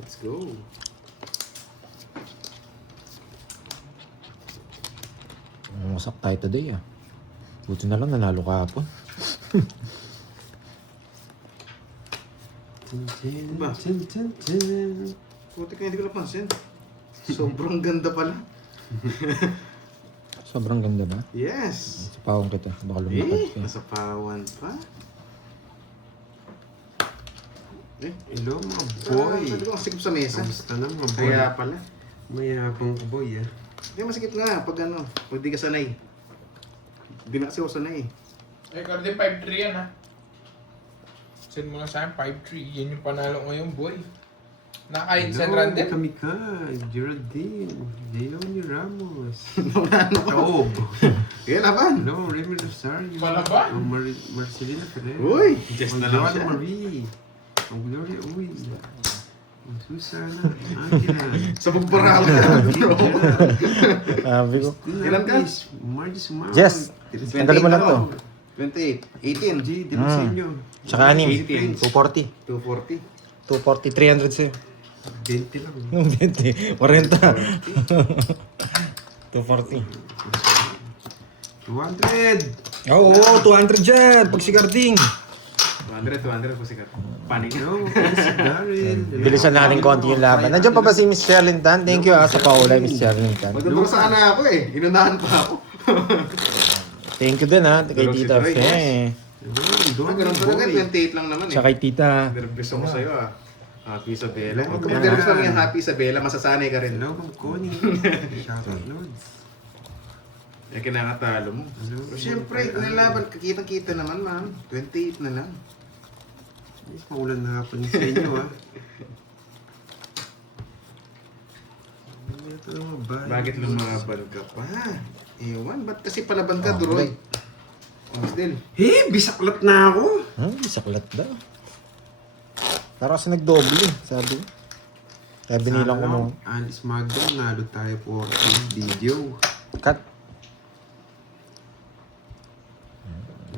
Let's go. Masak tayo today ah. Buti na lang nanalo ka hapon. Ba? Puti ka, hindi ko napansin. Sobrang ganda pala. Sobrang ganda ba? Yes. Sa pawang kita. Baka lumipad ka. Nasa pawan pa. Hello mga boy. Sabi ko, masikip sa mesa. Kamusta na mga boy? Kaya pala. Mayabang ka boy ah. Hindi, masikip nga pag ano, pag di ka sanay. Hindi na kasi ako sanay. Eh, Cardi, 5-3 yan ha. Send mo lang sa akin, 5-3. Yan yung panalo ngayon, boy. Nakain sa Randall. Kami ka. Geraldine. Leonie Ramos. Ano ka? Taob. Kaya laban. Hello, Remy Rosario. Palaban? Ang Marcelina Ferrer. Uy, just na lang Joan siya. Marie. Ang Gloria Uy. Ang Susana. Angela. Sabog parang bro. Sabi ko. Ilan ka? Margie Sumaro. Yes. Tanggalin mo lang to. 28. 18. G. Delisenyo. Tsaka anim. 18. 240. 240. 240. 300 sa'yo. 20 lang. Yung 20. 40. 240. 200. Oo, 200 dyan. Pag si Garding. 200 po sikat. Panig. Hello, Miss Daryl. Bilisan natin konti yung laban. Nandiyan pa ba si Miss Sherlyn Tan? Thank you sa paulay, Miss Sherlyn Tan. Magduduro sana ako eh. Inunahan pa ako. Thank you din ha. Kay Pero si Tita Troy, Fe. Ah, ganun talaga. 28 lang naman eh. Tsaka kay Tita. Nervous ako sa'yo ah. Happy Isabela. Hello, Kung nervous lang yung Happy Isabela, masasanay ka rin. Hello, Ma'am Connie. Shoutout, Lods. Eh, kinakatalo mo. Hello. Pero syempre, nilaban, kakitang-kita naman, ma'am. 28 na lang. Yes, maulan na hapon sa inyo, ah. Ito naman ba? Bakit lumaban ka pa? Ewan, ba't kasi palaban ka, Duroy? Mas din. Hey, bisaklat na ako. Saklat daw. Para kasi nagdoble, sabi ko. Kaya binilang ko mo. Alice Magdo, nalo tayo for this video. Cut.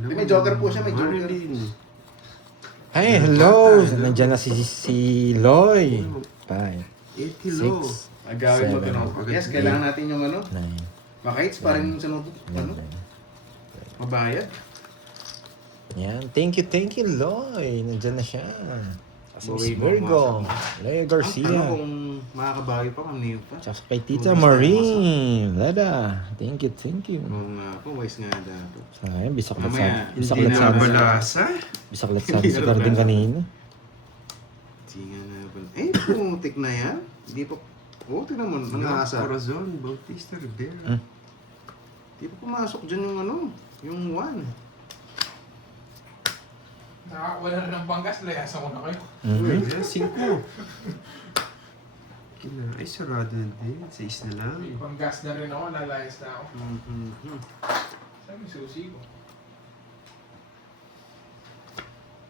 May joker po siya, may joker. Marilyn. Hey, hello! Nandiyan na si Loy. 5, 80 6, Agawin mo Seven. ito. Yes, kailangan natin yung ano. 9, Makaits, parang sa notebook. Ano? 11. Mabayad. Yan. Thank you, Loy. Nandiyan na siya. Si Miss Bawi mo, Virgo. Loy Ano Garcia. kung makakabawi pa kung niyo pa? Tsaka kay Tita Marie. Lada. Thank you. Oo nga po, wise nga dapat. Sayang, bisaklat Mamaya, sa... Hindi Bisaklat na sa... balasa. Bisaklat sa si Garding kanina. Tinga na ba? Eh, putik na yan. Hindi pa... Oo, tignan mo. Nangasa. Corazon, Bautista Rivera. Hindi pa pumasok dyan yung ano. Yung 1. Nakakuha na rin ng banggas, layasan ko na kayo. Mhm. 5. Ay, sarado na din. 6 na lang. May banggas na rin ako, lalayas na ako. Mhm. Saan yung susi ko?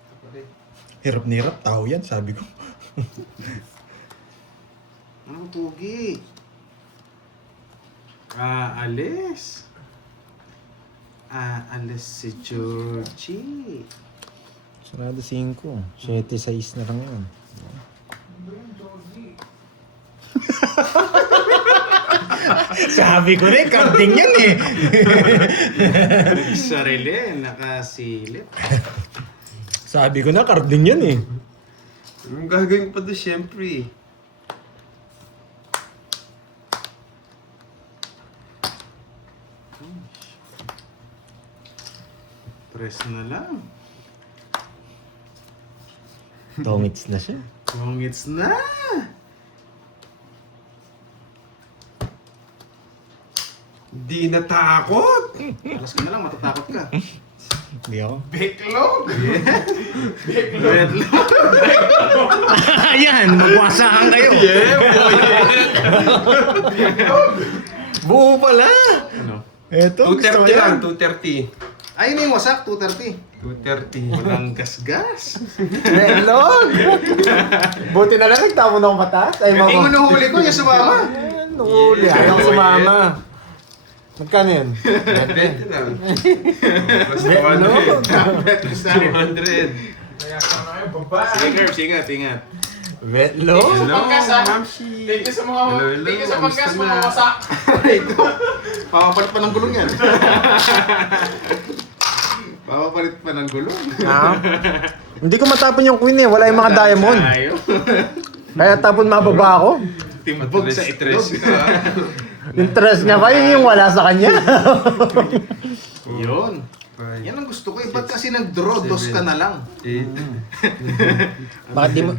Ito pala eh. Hirap na hirap. Tao yan, sabi ko. Ano pugi? Aalis. Aalis si Georgie. Sarado 5. 7-6 na lang yun. Ano ba yun, Georgie? Sabi ko na Garding yan eh. Sarili, nakasilip. Sabi ko na, Garding yan eh. Anong gagawin pa doon, syempre? Press na lang. Tongits na siya. Kungits na! Di natakot! Alas ka na lang, matatakot ka. Hindi ako. Backlog! Red lang. Ayan, magwasahan kayo. Yeah, boy! Buo pala. Ano? Eto, gusto ko 230 yan. lang, 230. Ay, may wasak, 230. 230. Walang gasgas. Melon! Buti na lang nagtamo na akong mataas. Ay, Hindi mo nahuli ko, yung sumama. Nunguli. Ayaw ko sumama. Magkano yun? 20 lang. Plus 200. Tablet na sa akin. 200. Layasan ko na kayo, babae! Sige, Curbs, ingat, ingat. Metlo? Thank you sa Hello, pagkas, ha? Mamshi. Thank you sa mga Hello, thank you sa pagkas, kamusta mga na? wasak. Ito. Papapalit pa ng gulong yan. Papapalit pa ng gulong. Ah. Hindi ko matapon yung queen eh. Wala yung mga diamond. Tayo. Kaya tapon mababa ako. Timbog sa itlog. Interest niya ba? Yun yung wala sa kanya. Yun. Yan ang gusto ko eh. Ba't kasi nag-draw? Dos ka na lang. 8. Bakit di mo?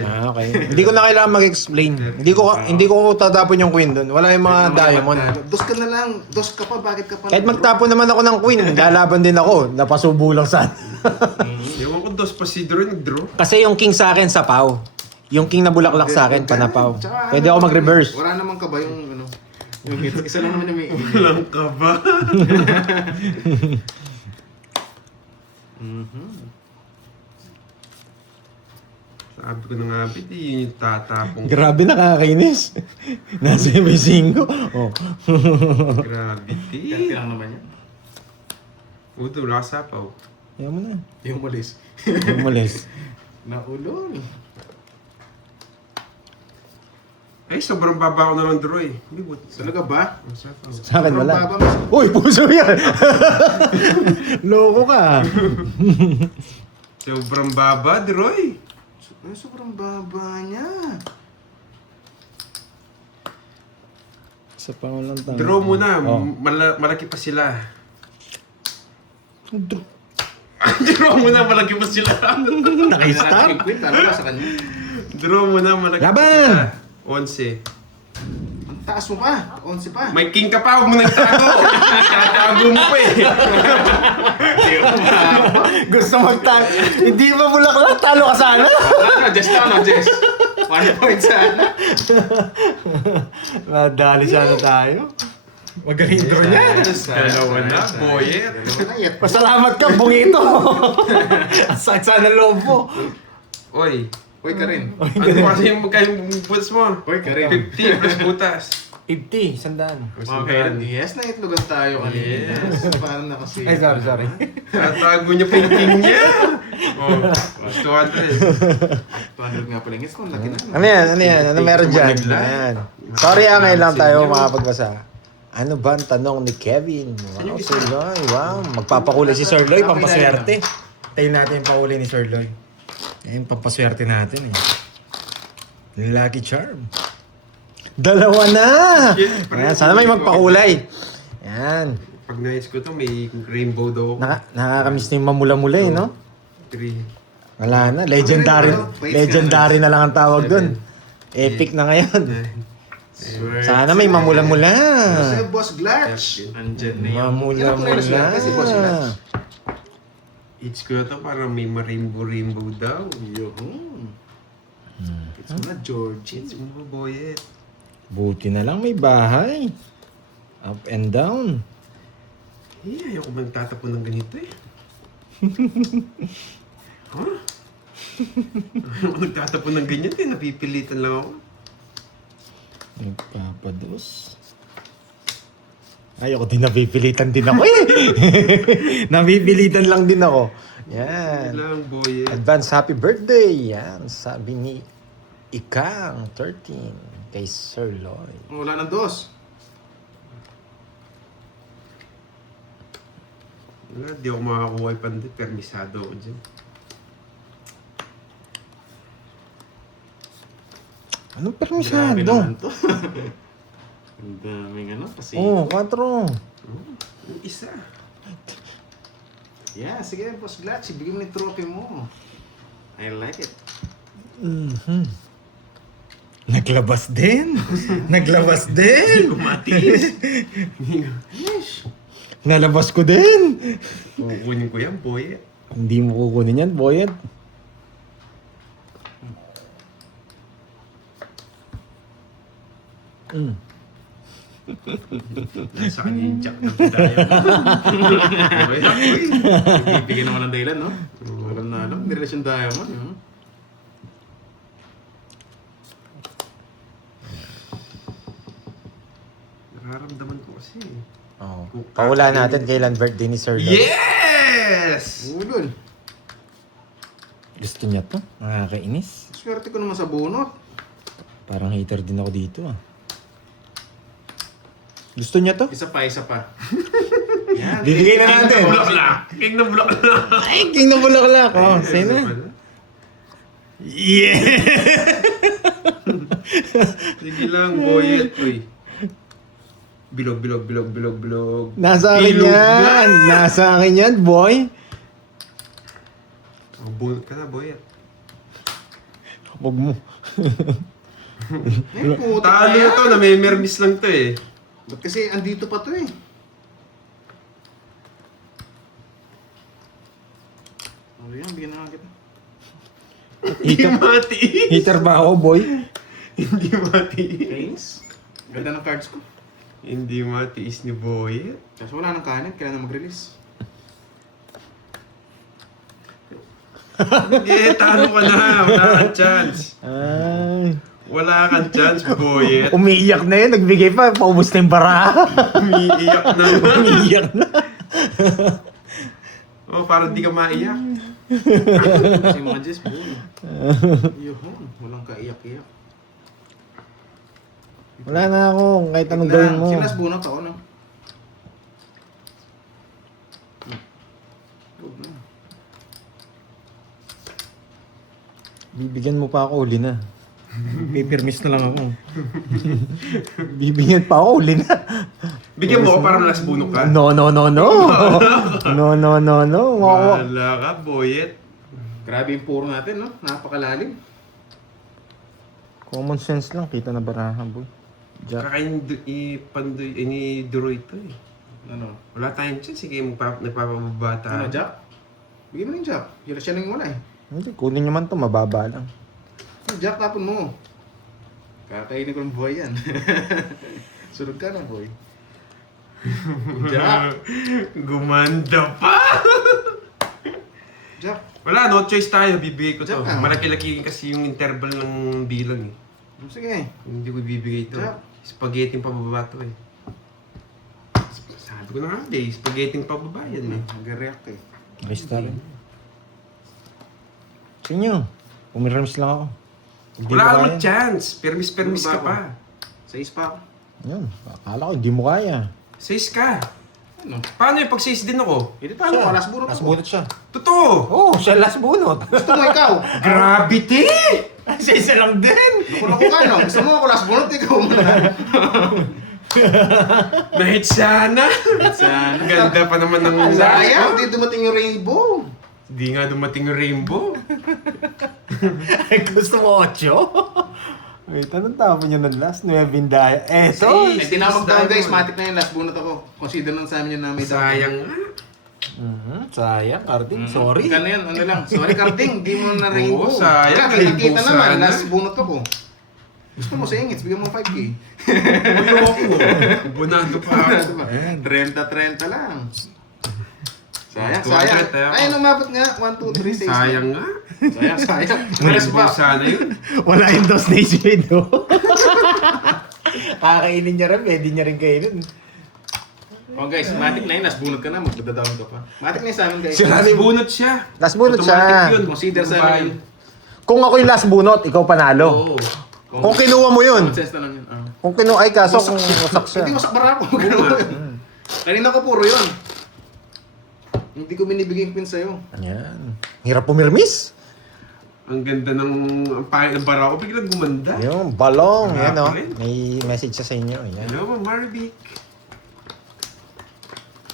Ah, okay. Hindi ko na kailangan mag-explain. Hindi ko tatapon yung queen doon. Wala yung mga diamond. Dos ka na lang. Dos ka pa. Bakit ka pa Kahit nag-draw? magtapon naman ako ng queen, lalaban din ako. Napasubo lang sana. Ewan ko, dos pa si Drew nag-draw. Kasi yung king sa akin, sapaw. Yung king na bulaklak sa akin, panapaw. Tsaka, Pwede ako mag-reverse. Wala naman ka ba yung ano? Yung hit. Isa lang naman yung may Walang ka ba? Sabi ko na nga, Pete, yun yung tatapong. Grabe nakakainis. Nasa M5. Oh. Gravity. Kaya lang naman yan. Uto, wala ka sapaw. Ayaw mo na. Yung malis. Umalis. Naulol. Ay, sobrang baba ko na ng draw eh. Hindi, what? Talaga ba? Ang sapaw. Sa akin wala. Sobrang baba mo. Uy, puso yan! Loko ka. Sobrang baba, Droy. Ay, sobrang baba niya. Sa pangulang tayo. Draw muna, Oh. malaki pa sila. Draw muna, malaki pa sila. Naki-star? Yung queen, talo ka sa kanya. Draw muna, malaki pa Laban! sila. 11. Ang taas mo pa. 11 pa. May king ka pa, huwag mo nang tago. Tatago mo pa eh. Gusto magtalo. Hindi ba bulaklak? Talo ka sana? Jess na, Jess. 1 point sana. Madali sana tayo. Magaling draw niya. Dalawa na, boyet. Pasalamat ka, bungito. Ang sakit sana loob mo. Oy, Hoy ka rin. ano kasi yung magkayong butas mo? Hoy ka rin. 50 plus butas. 50, sandaan. Okay, yes, naitlogan tayo kanina. Parang na kasi. Ay, sorry. Tatago niya pa yung king niya. Oh, 200. 200 nga pala yung hits ko. Laki na. Ano meron dyan? Yan. Sorry ngayon lang tayo makapagbasa. Ano ba ang tanong ni Kevin? Wow, Sir Loy. Wow, magpapakulay si Sir Loy, pampaswerte. Tayo natin yung pakulay ni Sir Loy. Yan yung pampaswerte natin eh. Lucky Charm. Dalawa na! Ayan, sana may magpakulay. Yan. Pag nais ko to, may rainbow daw. Nakakamiss na yung mamula-mula eh, no? 3. Wala na. Legendary na lang ang tawag dun. Epic na ngayon. Sana may mamula-mula. Kasi Boss Glatch. Andyan na yun. Mamula-mula. Kasi Boss Glatch. Each ko na to, parang may rainbow daw. Yun. It's mo na, George. Each mo, boyet. Buti na lang may bahay. Up and down. Eh, ayoko man tatapon ng ganito eh. Huh? Ayoko nagtatapon ng ganyan eh, napipilitan lang ako. Nagpapados. Ayoko din, napipilitan din ako eh. Napipilitan lang din ako. Yan. Lang, boyet. Advance happy birthday. Yan. Sabi ni Ikang 13 kay Sir Loy. Wala ng dos. Wala, di ako makakuha yung pandit, permisado ako dyan. Anong Grabe permisado? naman to. Ang daming ano kasi. Oh, 4. Yung isa. Yeah, sige Boss Glatch. Ibigay mo yung trophy mo. I like it. Naglabas din. Naglabas din. Kumatiis. Nalabas ko din. Kukunin ko yan, boyet. Hindi mo kukunin yan, boyet. Nasa kanya yung jack na tayo. Bibigyan naman ng dahilan, no? Alam na alam. Hindi relasyon diamond. Yun. Nararamdaman ko kasi. Oh. Paula natin kailan birthday ni Sir Loy. Yes! Ulol. Gusto niya to. Nakakainis. Swerte ko naman sa bunot. Parang hater din ako dito ah. Gusto niya to? Isa pa. Yan. Bibigay na natin. King na block na. Ay, king na bulaklak. Oh, say na. Yeah! Sige lang, boyet. Uy. Bilog. Nasa akin Bilog yan. Nasa akin yan, boy. Oh, bunot ka na, boyet. Huwag mo. Eh, putik Talo na yan. to, na may mermis lang to eh. Ba't kasi andito pa to eh? Ano yan? Bigyan na lang kita. Hindi mati. Hater ba ako, boy? Hindi mati. Thanks. Ganda ng cards ko. Hindi matiis ni boyet. Kasi wala nang kanin, kaya na mag-release. Hindi, talo ka na. Wala kang chance. Ay. Wala kang chance, boyet. Umiiyak na yun. Nagbigay pa. Paubos na yung baraha. Umiiyak na. Umiiyak na. Oh, parang di ka maiyak. Kasi mga Jess, boom. Yuhon, walang kaiyak-iyak. Wala na ako. Kahit anong gawin mo. Sinas bunot ako, no? Huwag na. Bibigyan mo pa ako, uli na. Pipirmis na lang ako. Bibigyan pa ako, uli na. Bigyan mo ako para last bunok ka. No. No. Wala ka, boyet. Grabe yung puro natin, no? Napakalalim. Common sense lang. Kita na baraha, boy. Jack. Kakain ni Duroy ito eh. Ano? Wala tayong chance. Sige, nagpapabata. Ano, Jack? Bigyan mo yung Jack. Yun siya lang yung wala eh. Hindi, kunin nyo man to. Mababa lang. Jack, tapon mo. Kakainin ko ng buhay yan. Sunod ka na, boy. Jack! Gumanda pa! Jack! Wala, no choice tayo. Bibigay ko to. Jack, ah. Malaki-laki kasi yung interval ng bilang eh. Sige. Hindi ko bibigay ito. Jack. Spaghetti pababa to eh. Sabi ko na nga, spaghetti pababa yan eh. Nag-react eh. Ayos na rin. Sa inyo. Pumirams lang ako. Hindi Wala mo kang kaya. chance. Permis Ano ka ba pa. Sa ispa ako. Yan. Akala ko, hindi mo kaya. 6 ka. Ano? Paano yung pag 6 din ako? Hindi pa ako, last bunot Last ako. bunot siya. Totoo! Oh, siya last bunot. Gusto mo ikaw? Gravity! Sa isa lang din. Loko ka, no? Gusto mo ako last bunot, ikaw muna. Mahit sana! Sana. Ganda pa naman ng Sayang, hindi dumating yung rainbow. Hindi nga dumating yung rainbow. Gusto mo 8? Wait, anong tapon nyo ng last? Nuevin Daya. Eto! Si- Eh, tinawag daw guys, matik na yun, last bunot ako. Consider nun sa amin yun na may Sayang nga. Sayang, Carding. Sorry. Ika na yan, ano lang. Sorry, Carding, di mo na rainbow. Oo, sayang, Wala, nakita rainbow naman, sana. last bunot ako. Gusto mo sa ingits, bigyan mo 5K. Ayoko. Bunado pa ako. 30-30 lang. Sayang, 200 sayang. tayo. Ay, umabot nga. 1, 2, 3, 6. Sayang nga. Sayang. Malas Rainbow pa. sana yun. Wala yung dos na iswido. Kakainin niya rin, pwede niya rin kainin. Oh guys, matik na yun. Last bunot ka na, magdadadown ka pa. Matik na yun sa amin guys. Last bunot siya. Last bunot siya. Automatic yun. Consider sa amin. Kung ako yung last bunot, ikaw panalo. Oo. Kung kinuha mo yun. Common sense na lang yun. Kung kinuha, ay kaso kung wasak siya. Hindi wasak bara ako. Kanina ko puro yun. Hindi ko binibigay yung pin sa'yo. Ayan. Hirap pumirmis. Ang ganda ng ang pangit ng bara ko. Biglang gumanda. Yung balong, Wala yan o. pa rin. May message siya sa inyo. Ayan. Hello, Ma'am Marvic.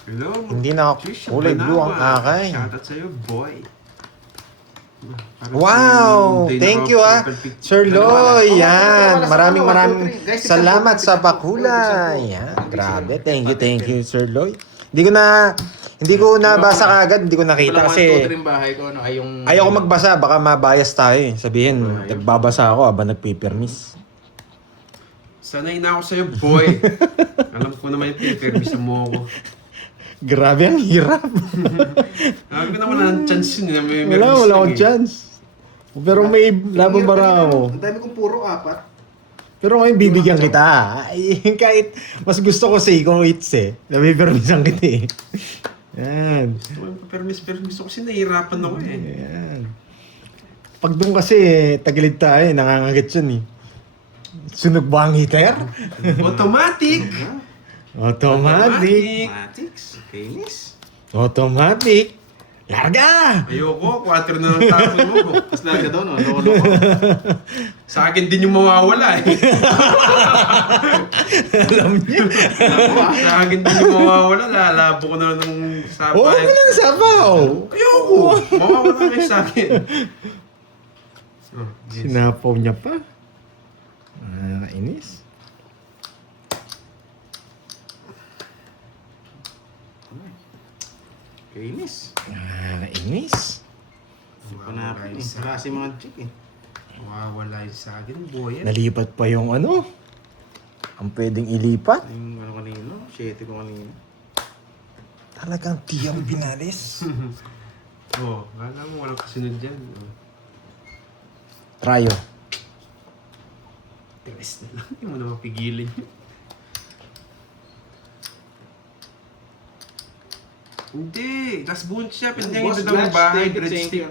Hello, Ma'am Hindi na Trish kulay blue ang Banawa. akay. Shoutout sa'yo, boy. Wow! Thank you Sir Loy, yan. Maraming salamat sa pakulay. Yan, grabe. Thank you Sir Loy. Hindi ko nabasa kagad, hindi ko nakita kasi bahay ko, ano, ay yung... ayoko magbasa, baka mabias tayo eh. Sabihin, nagbabasa ako habang nagpipirmis. Sanay na ako sa'yo, boy. Alam ko naman yung pinipirmis mo ako. Grabe, ang hirap. Alam ko na wala ng chance yun. May Wala mermis lang akong eh. chance. Pero may laban bara ako. Ang dami kong puro 4. Pero ngayon bibigyan kita. Ay, kahit mas gusto ko sa ikaw hits eh. Nabibirmisan kita eh. Yan. Permis ko kasi nahihirapan ako eh. Yan. Pag doon kasi, tagilid tayo, nangangagat yun eh. Sunog ba ang heater? Automatic! Automatic. Matics. Kainis. Automatic. Larga! Ayoko, 4 na lang tapon mo. Tapos larga daw, no? Loko-loko. Sa akin din yung mawawala eh. Alam niyo. Sa akin din yung mawawala, lalabo ko na lang ng sapa. Oo, wala na sabaw. Ayoko! Mawawala kayo sa akin. Oh, yes. Sinapaw niya pa. Nakainis. Kainis. Nakainis. Panapin eh. Klase mga chick eh. Mawawala yun sa akin, boy. Nalipat pa yung ano. Ang pwedeng ilipat. Yung ano kanino, 7 ko kanino. Talagang tiyang binalis. Oh, kala mo walang kasunod dyan. Oh. Trayo. Tigas na lang, hindi mo na mapigilin. Hindi, last bunch siya. Pwede niya Boss ito daw Blatch, bahay. thank you.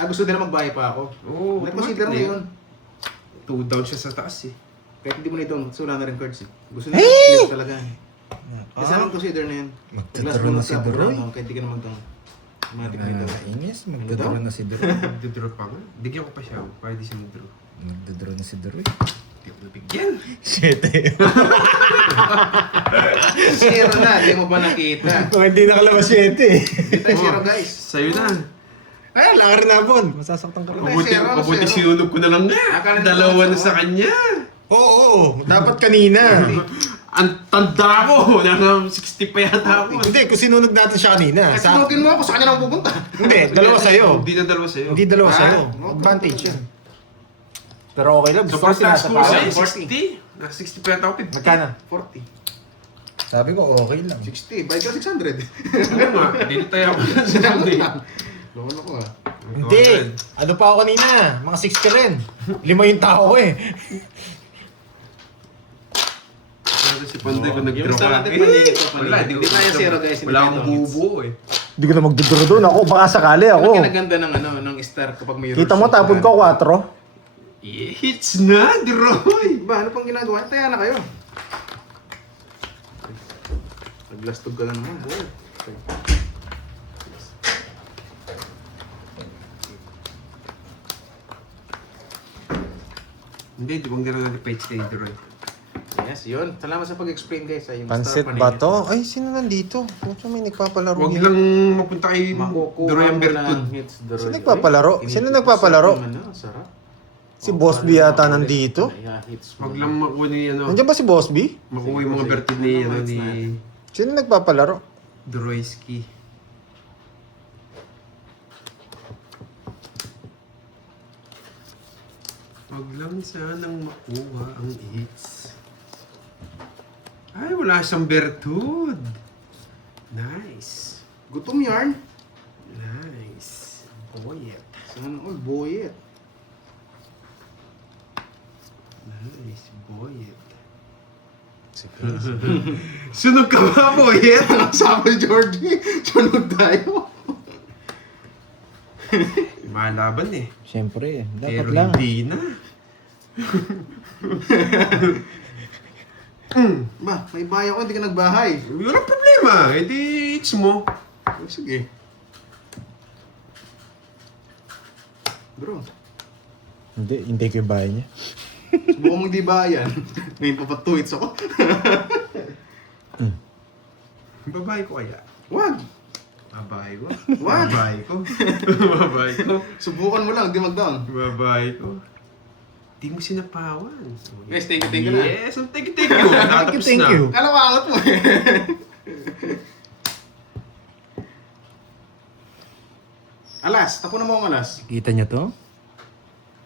Gusto nila magbahay pa ako. Oo, Nag-consider mo yun. 2 down siya sa taas eh. Kahit hindi mo na ito, so wala na rin cards eh. Gusto nila clear talaga eh. Kasi anong consider na yun? Magdodoro na si Duroy. Kahit di ka na mag-down. Matik na ito. Nakainis. Magdodoro na si Duroy. Magdodraw pa nga. Bigyan ko pa siya para di siya mag-draw. Magdodoro na si Duroy. Hindi ko nabigyan. Shit eh. Zero na, di mo ba nakita? Kung hindi nakalabas 7 eh. Kita yung zero guys. Sa'yo na. Ay, wala ka rin napon. Masasaktan ka rin. Mabuti, zero, mabuti zero. sinunog ko na lang nga. Akala Dalawa nila na sa kanya. Oo, dapat kanina. Ang tanda ko. Nasa 60 pa yata ako. Hindi, kung sinunod natin siya kanina. Kasi sinugin mo ako, sa kanya na ako pupunta. Hindi, dalawa sa'yo. Hindi na dalawa sa'yo. Hindi dalawa Ah, sa'yo. okay. Advantage yan. Pero okay lang. So, Gusto ko first task ko sinasapa. sa'yo, 60. Nasa 60 pa yata ako. 50. Magkano? 40. Sabi ko, okay lang. 60, bayad ka 600. Ano nga, dito tayo ako sa Sunday. Lolo ko ah. Hindi. Ano pa ako kanina? Mga 60 rin. 5 yung tao ko eh. Pero si Panday ko Yung nag-draw star ka. natin paningit ko Wala, paningit. Hindi pa yan zero guys. Wala akong bubuo eh. Hindi ka na magduduro doon. Ako, baka sakali Ano ako. kinaganda ng ano, ng star kapag may Kita mo, rules? tapon ko 4. Hits na, Droy! Ba, ano pang ginagawa? Taya na kayo. Naglastog ka na naman, boy. Hindi, di bang gano'n natin page kay Droy? Yes, yun. Salamat sa pag-explain guys. Yung Pansit star ba paningit. to? Ay, sino nandito? Puto, may nagpapalaro. Huwag yan. lang mapunta kay Makukuha Droy ang mo Bertud. ng hits, Droy. Sino nagpapalaro? Ay, Sino init- nagpapalaro? sarap naman, no? Sarap. Si Boss B yata nandito. Yeah, hits mo. Huwag lang makuha ni, ano, Nandiyan ba si Boss B? makuha yung mga Bertud ni, ano, ni Sino nagpapalaro? Droyski. Huwag lang sanang makuha ang hits. Ay, wala siyang Bertud. Nice. Gutom yarn. Nice. Boyet. Sana all boyet. Nice, Boyet. Sunog ka ba, Boyet? Sabi Georgie, sunog tayo. Malaban eh. Siyempre, dapat Pero lang. hindi na. Ba, may bahay ako, hindi ka nagbahay. Walang problema. Eh di, hits mo. Oh, sige. Bro, Hindi ko yung bahay niya. subukan mong di bayan. Ngayon pa pa 2 hits ako. Babae ko kaya. Wag. Babae ko. What? Babae ko. Babae ko. Subukan mo lang, di mag-down. Babae ko. Di mo sinapawan. Guys, thank you na. Yes, thank you. Natapos Thank na. you. Kala ko angat mo eh. Alas, tapo na mo ang alas. Kita niyo to?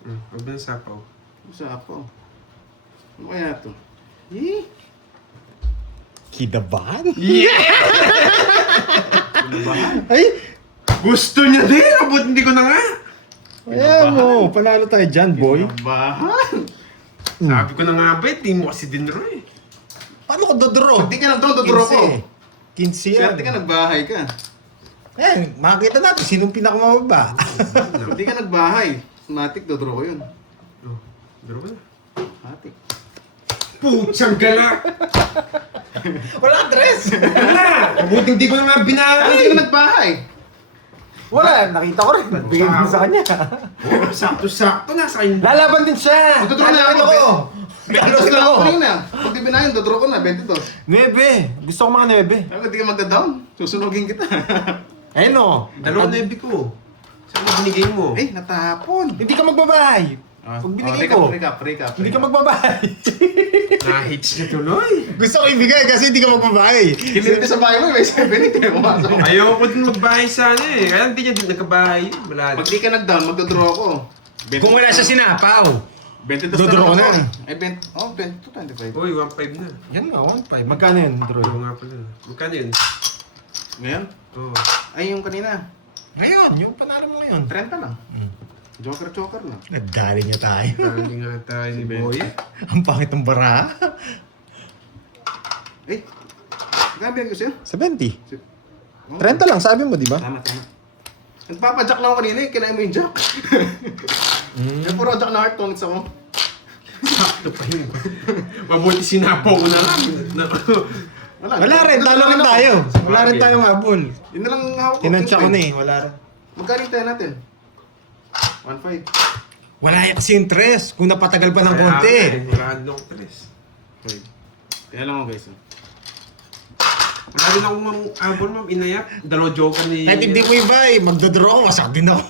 Huwag na sapaw. Sa apo. Ano kaya ito? Eh? Kidabahan? Yeah! Ay! Gusto niya din! Abot hindi ko na nga! Ayan mo, panalo tayo dyan, boy. Bahan! Sabi ko na nga ba, di mo kasi dinro eh. Paano ko dodoro? Hindi ka nag-down, dodoro ko. 15 yan. Swerte ka, nagbahay ka. Ayan, makikita natin sinong pinakamababa. Hindi ka nagbahay. Matic, dodraw ko yun. Oh, draw na. Matic. Putsang gala! Wala dress! Wala! Buti hindi ko na nga Hindi ka binahay! nagbahay. Wala, nakita ko rin. Bigay mo sa kanya. Oh, sakto-sakto nasa kanya. Lalaban din siya! Dodraw na Lalaban ako. ako! Bentos na ako kanina. Pag di binahin, dodraw ko na, 22. 9. Gusto ko mga 9. Sabi ko, di ka magda-down. Susunogin kita. Ayun o. Dalawang nebi ko. Saan mo binigay mo? Eh, natapon. Hindi ka magbabahay. Pag binigay ko, Recap. hindi ka magbabahay. Na-hits niya tuloy. Gusto ko ibigay kasi hindi ka magbabahay. Kiniliti sa bahay mo, may 70 kayo pumasok. Ayoko din magbahay sana eh. Kaya hindi niya din nagkabahay. Wala. Pag di ka nag-down, magdodraw ako. Kung wala siya sinapaw. 22 Dodraw ko na. na. Ay, 22, 25. Uy, 1.5 na. Yan nga, 1.5. Magkano yun, Drew? Oo nga pala. Magkano yun? Ngayon? Oo. Ay, yung kanina. Ngayon, yung panalo mo ngayon. 30 lang. Joker lang. Nagdali niya tayo. Dali nga tayo ni Boy. Ang pangit ng bara. Eh, gabi ko sa'yo. 70. Oh, 30 lang, sabi mo, di ba? Tama. Nagpapajack lang ako kanina eh, kinain mo yung jack. Yung puro jack na heart tonics ako. Sakto pa yun. Mabuti sinapo ko na lang. Wala rin, talo rin tayo. Wala rin tayong habol. Yun na lang ang hawak ko. Tinansya ko 10.5. na eh, wala rin. Magkano yung tayo natin? 1.5. Wala yan kasi yung tres, kung napatagal pa ng konti. Wala din akong tres. Okay. Kaya lang ako guys. Wala din akong abol, ma'am. Inayak. Dalawa joker ni... Kahit hindi mo iba eh, magdodraw ako, masak din ako.